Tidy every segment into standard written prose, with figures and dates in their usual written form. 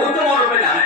उत्तम रूपे जाने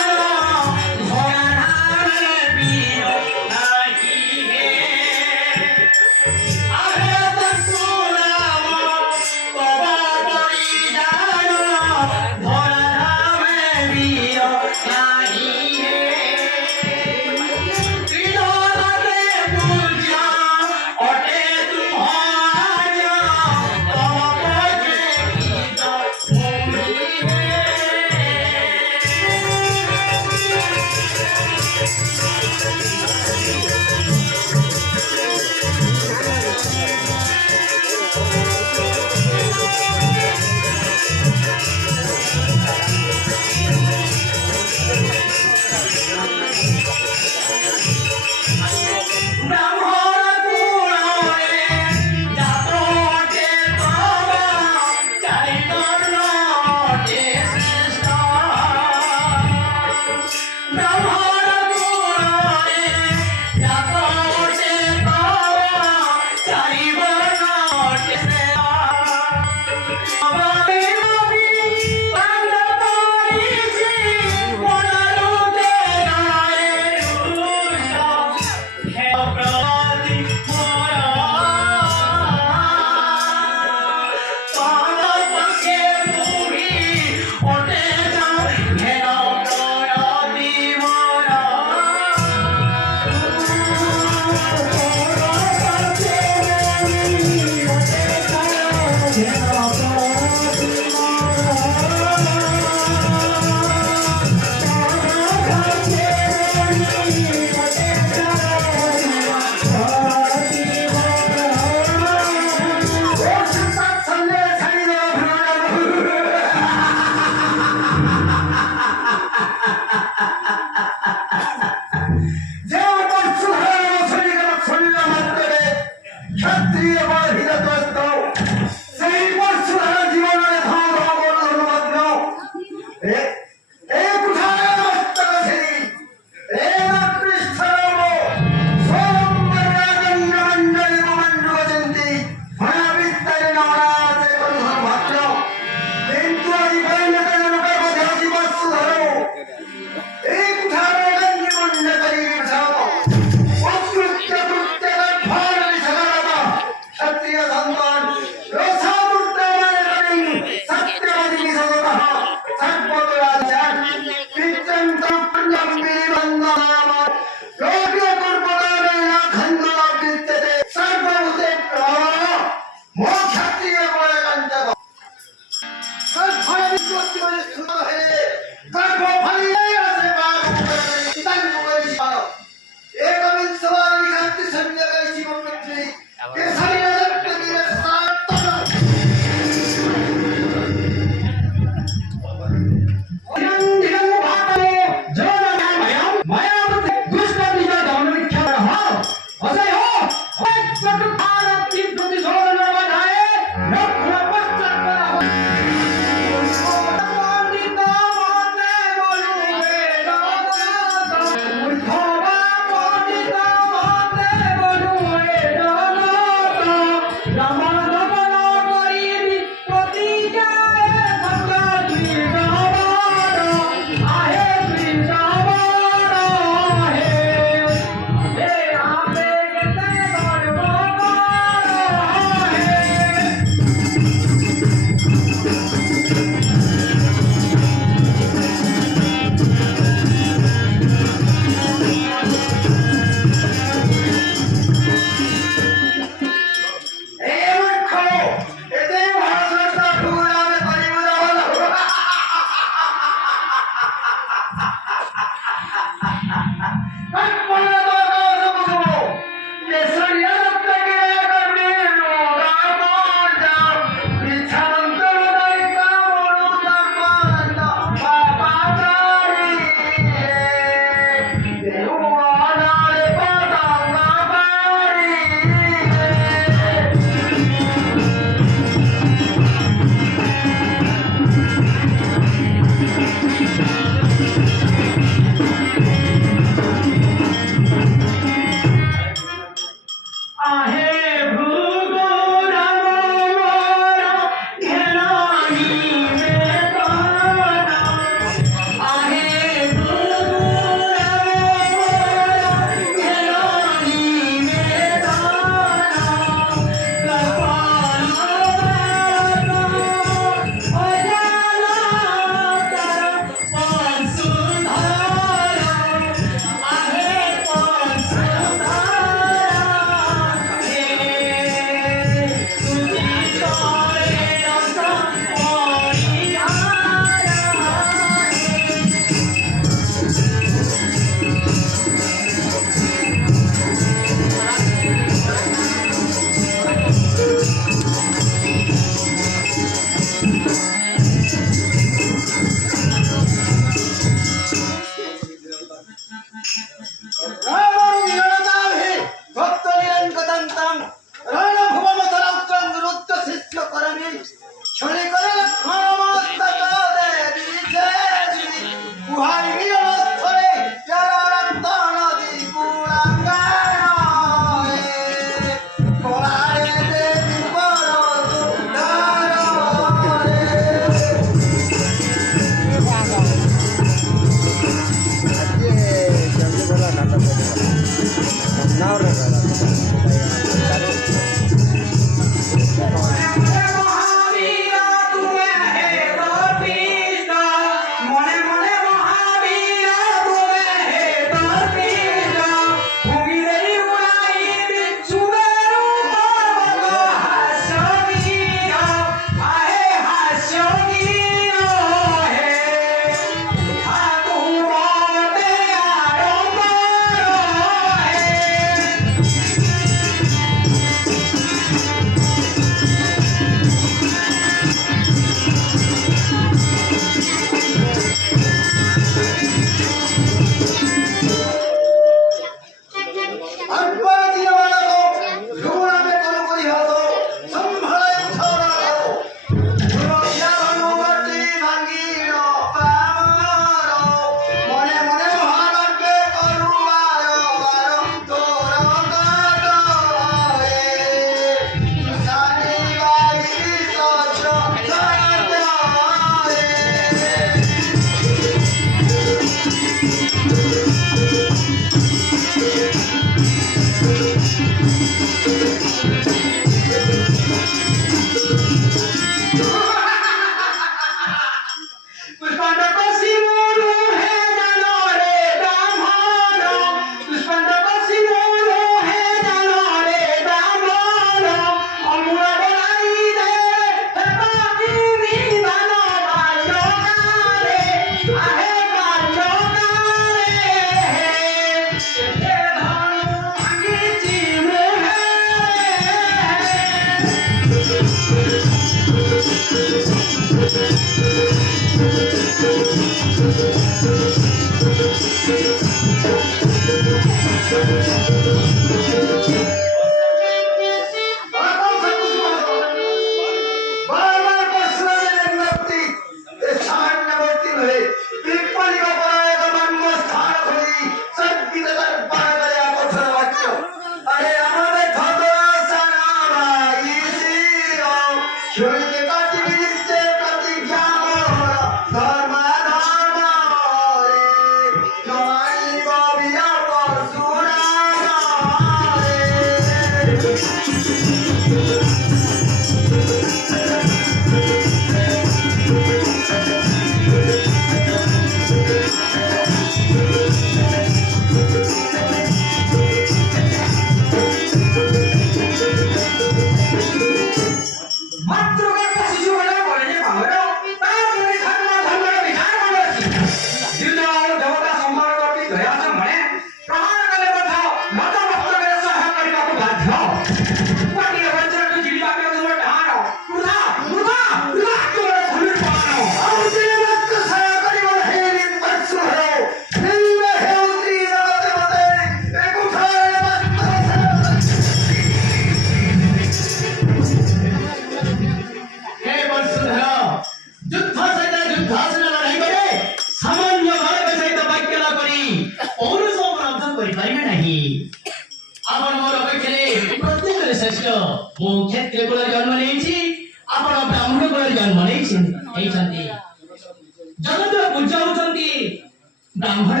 ब्राह्मण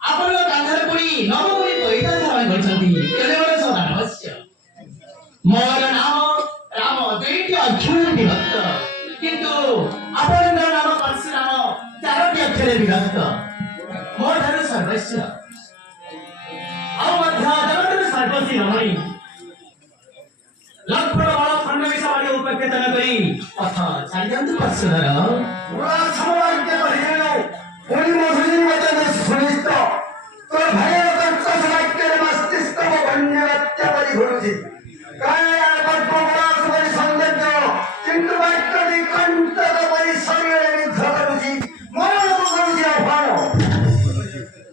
आपण कांधार कोणी नवमुनी पैदा धारण करछंती केलेवर सदानवस्य मोर नाम राम दैत्य अक्षर विभक्त किंतु आपण नाम परशुराम चारोटी अक्षर विभक्त मोर धर सर्वस्य अवध्य जगत सर्वसी नमणी लक्ष्मण बळ खंड विषवाणी उपकेतन करी पथ चाल्यंतु परशुधर पुरा समवाक्य कहिनो कोणी मोठीने वचन सुनिष्ठ तर भयंकर वाक्य मस्तिष्क वन्यवत्य परिघुरुजी काय पद्मपुरास परि सौंदर्य किंतु वाक्य कंटक परि शरीर विद्ध करुजी मरण करुजी अभाव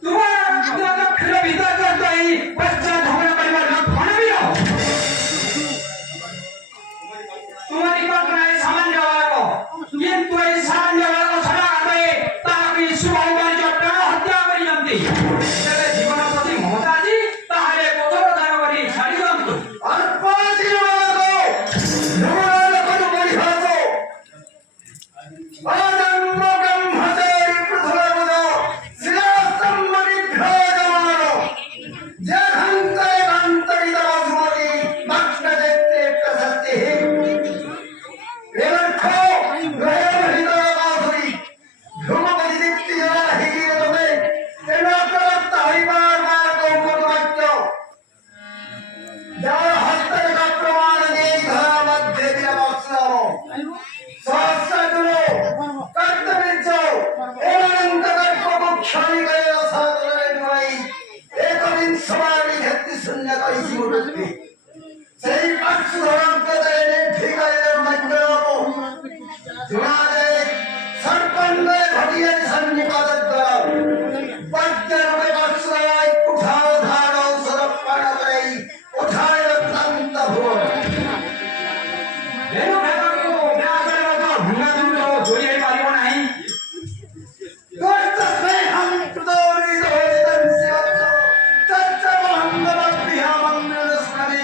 तुम्हारा ज्ञान फिर विदा करता ही बच्चा धमन परिवार में खाना भी हो तुम्हारी बात में सामान जवाब को किंतु ये सामान जवाब को छड़ा आते ताकि सुभाव वाली जो प्राण हत्या करी जानती तेरे जीवन प्रति मोहताजी तारे कोदर दान करी छाड़ी जानतो अर्पाती वालो नमन करू बड़ी हातो आनंद ब्रह्मते पृथ्वी शिलास्तम मणिभ्योजमानो जघंते गंतरिता सुमति भक्तदेते प्रसत्ति वेलखो गहरिता बासुरी धूमपति दीप्ति जला हिगिरे तुमे तेना प्रवक्त हरिबार बार को मुखवाक्य जार हस्त का प्रमाण दे घर मध्य विरमस्नामो सहस्रजुलो कर्तव्यजो एवं तकर्को मुख्यानि गए रसातले नुई एकविंशवानि घत्ति शून्य कई जीवनत्ति सही पक्षधरम कदले ठिकाले मज्जनो जुनादे सरपंदे घटिया सन्निपातद्वारा पद्यरमे पक्षराय उठाओ धारो सरपण करई उठाए रत्नंत भुवन लेनो भेटा को मैं आकर रखो भूंगा दूर जोड़ी है पारियो नहीं दोस्त में हम तुदोरी दोस्तन सेवक तत्व मंगल प्रिया मंगल स्मरी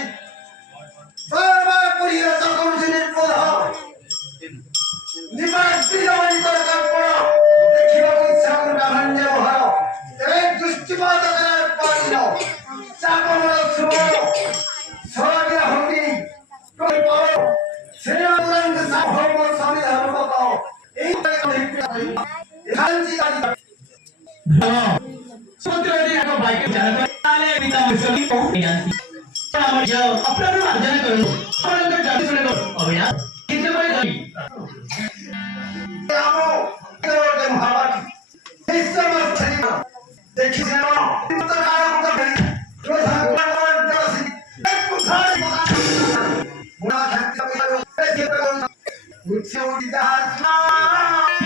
बार पुरी रसकुम से निर्पोध निवास प्रियवाणी कर कल्पना देखिबा को इच्छा कर गांजे भर एक दुष्टिपात कर पाइनो चापमर सुमो सराग्र हंगी कोई पाओ सेनारंग साभव स्वामी धर्म बताओ एक खानजी का समुद्रवरी को बाइक चालक आले पिता मुसली बहुत जानती आपण जो अपराध मार्जन करू आपण तो जाती सुने को अविनाश कितने बड़े गई आमो करोड़ महाभारत इस समस्त देखी जाओ तो आराम कर गई जो भगवान जैसी एक कुठारी बुना खत्म करो ऐसे करो मुझसे उड़ी दास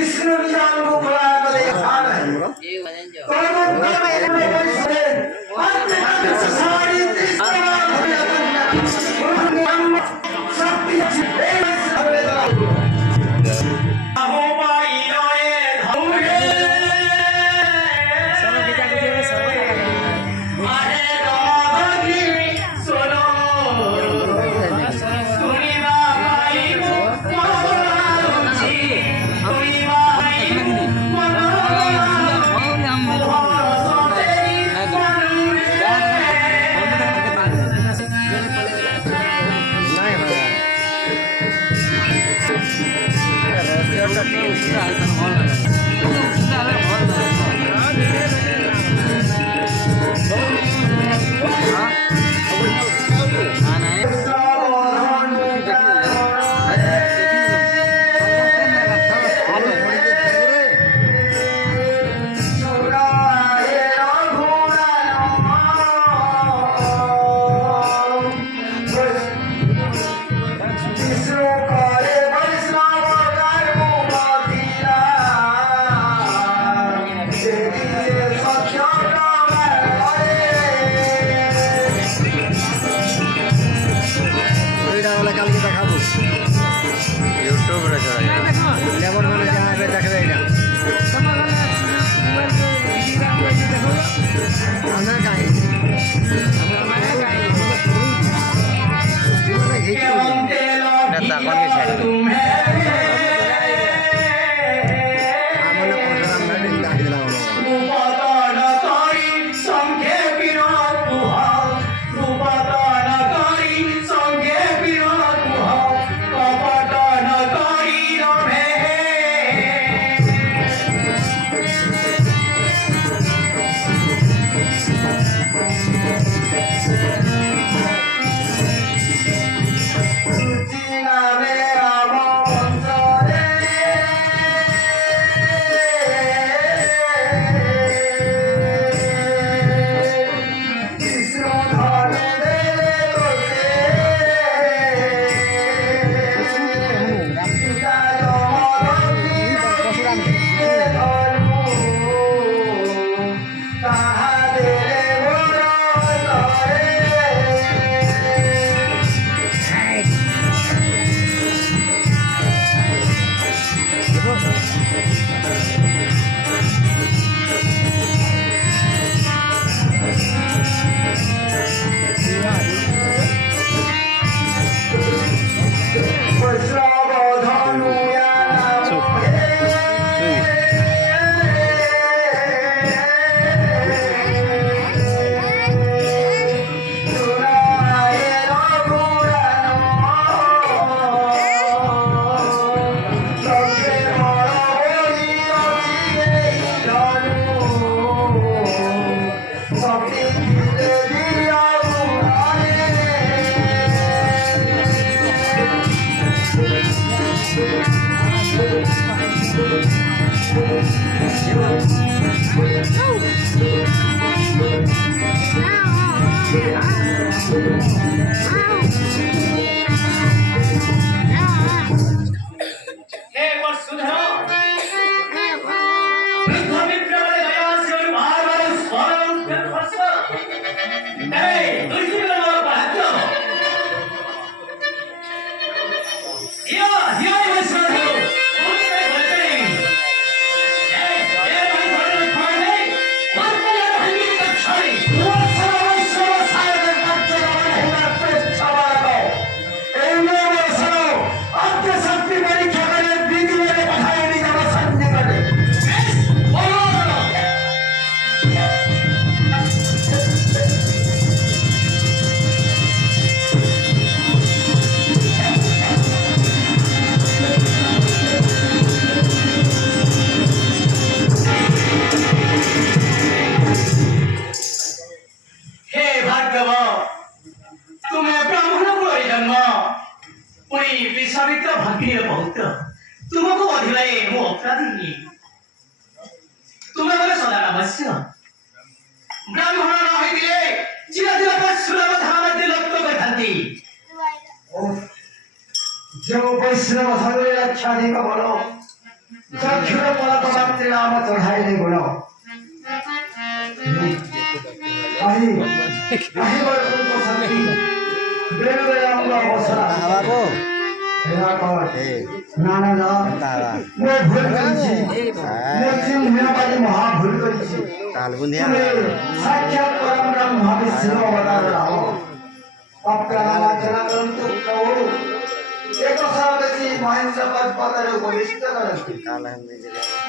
विष्णु ନାହାନ୍ତି ତୁମେ ବୋଲେ ସଦା ଅବଶ୍ୟ ବ୍ରାହ୍ମଣ ନ ହୋଇଥିଲେ ଚିରଦିନ ପରଶୁରାମ ଧାମ ମଧ୍ୟ ଲକ୍ଷ୍ୟ କରିଥାନ୍ତି जो वैष्णव सर्वे लक्षाधिक बल चक्षुर पलक मात्रे नाम चढ़ाइले गुण कहीं वर्तुको शक्ति बेल अंग बसरा हेरा कर नाना जा मैं भूल करिछि मैं चिन्ह हेराबादी महा भूल करिछि साक्षात परम ब्रह्म महाविष्णु अवतार राम अपराधना करन्तु प्रभु एक साल बेसी महेंद्र पद पदर उपविष्ट करन्ति